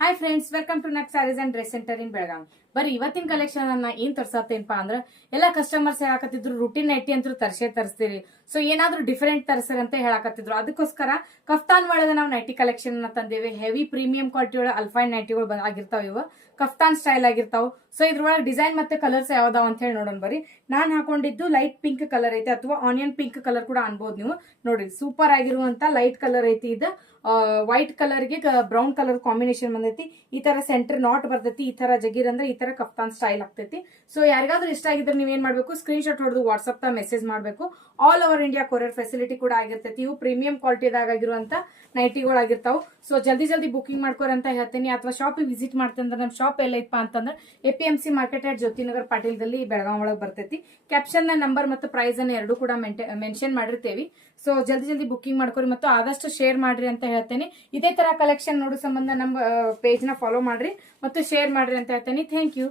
Hi friends, welcome to ನಕ್ sarees and dress center in Belagavi. ಬರೀ ಇವತ್ತಿನ ಕಲೆಕ್ಷನ್ ಅನ್ನ ಏನ್ ತರ್ಸತ್ತೇನಪ್ಪ ಅಂದ್ರ ಎಲ್ಲಾ ಕಸ್ಟಮರ್ಸ್ ಹೇಳಕತ್ತಿದ್ರು ರೂಟೀನ್ ನೈಟಿ ಅಂತೂ ತರಿಸ್ತೀರಿ. ಸೊ ಏನಾದ್ರೂ ಡಿಫರೆಂಟ್ ತರ್ಸರ್ ಅಂತ ಹೇಳಕತ್ತಿದ್ರು. ಅದಕ್ಕೋಸ್ಕರ ಕಫ್ತಾನ್ ಒಳಗ ನಾವು ನೈಟಿ ಕಲೆಕ್ಷನ್ ಅನ್ನ ತಂದೇವಿ. ಹೆವಿ ಪ್ರೀಮಿಯಂ ಕ್ವಾಲಿಟಿ ಒಳಗ ಅಲ್ಫೈನ್ ನೈಟಿಗಳು ಆಗಿರ್ತಾವ. ಇವು ಕಫ್ತಾನ್ ಸ್ಟೈಲ್ ಆಗಿರ್ತಾವ. ಸೊ ಇದ್ರೊಳಗೆ ಡಿಸೈನ್ ಮತ್ತೆ ಕಲರ್ಸ್ ಯಾವ್ದಾವ ಅಂತ ಹೇಳಿ ನೋಡೋಣ ಬರ್ರಿ. ನಾನ್ ಹಾಕೊಂಡಿದ್ದು ಲೈಟ್ ಪಿಂಕ್ ಕಲರ್ ಐತಿ, ಅಥವಾ ಆನಿಯನ್ ಪಿಂಕ್ ಕಲರ್ ಕೂಡ ಅನ್ಬೋದು ನೀವು. ನೋಡ್ರಿ, ಸೂಪರ್ ಆಗಿರುವಂತ ಲೈಟ್ ಕಲರ್ ಐತಿ. ಇದು ವೈಟ್ ಕಲರ್ಗೆ ಬ್ರೌನ್ ಕಲರ್ ಕಾಂಬಿನೇಷನ್ ಬಂದೈತಿ. ಈ ತರ ಸೆಂಟರ್ ನಾಟ್ ಬರ್ತೈತಿ. ಈ ತರ ಜಗೀರ್ ಅಂದ್ರೆ ಈ ತರ ಕಫ್ತಾನ್ ಸ್ಟೈಲ್ ಆಗ್ತೈತಿ. ಸೊ ಯಾರಿಗಾದ್ರೂ ಇಷ್ಟ ಆಗಿದ್ರೆ ನೀವೇನ್ ಮಾಡ್ಬೇಕು, ಸ್ಕ್ರೀನ್ ಶಾಟ್ ಹೊಡೆದು ವಾಟ್ಸ್ಆಪ್ ತ ಮೆಸೇಜ್ ಮಾಡ್ಬೇಕು. All over India courier facility ಕೂಡ ಆಗಿರ್ತೈತಿ. ಇವು ಪ್ರೀಮಿಯಂ ಕ್ವಾಲಿಟಿದಾಗ ಆಗಿರುವಂತ ನೈಟಿಗಳು ಆಗಿರ್ತಾವ. ಸೊ ಜಲ್ದಿ ಬುಕಿಂಗ್ ಮಾಡ್ಕೋರಿ ಅಂತ ಹೇಳ್ತೀನಿ. ಅಥವಾ ಶಾಪಿಗೆ ವಿಸಿಟ್ ಮಾಡ್ತಂದ್ರೆ ನಮ್ ಶಾಪ್ ಎಲ್ಲ ಇಪ್ಪ ಅಂತಂದ್ರೆ APMC ಮಾರ್ಕೆಟ್ ಅಟ್ ಜ್ಯೋತಿನಗರ್ ಪಾಟೀಲ್ದಲ್ಲಿ ಬೆಳಗಾವ್ ಒಳಗೆ ಬರ್ತೈತಿ. ಕ್ಯಾಪ್ಷನ್ ನ ನಂಬರ್ ಮತ್ತು ಪ್ರೈಸ್ ಅನ್ನ ಎರಡು ಕೂಡ ಮೆನ್ಷನ್ ಮಾಡಿರ್ತೇವಿ. ಸೊ ಜಲ್ದಿ ಬುಕಿಂಗ್ ಮಾಡ್ಕೊರಿ ಮತ್ತು ಆದಷ್ಟು ಶೇರ್ ಮಾಡ್ರಿ ಅಂತ ಹೇಳ್ತೇನೆ. ಇದೇ ತರ ಕಲೆಕ್ಷನ್ ನೋಡೋ ಸಂಬಂಧ ನಮ್ಮ ಪೇಜ್ ನ ಫಾಲೋ ಮಾಡ್ರಿ ಮತ್ತು ಶೇರ್ ಮಾಡ್ರಿ ಅಂತ ಹೇಳ್ತೇನೆ. Thank you.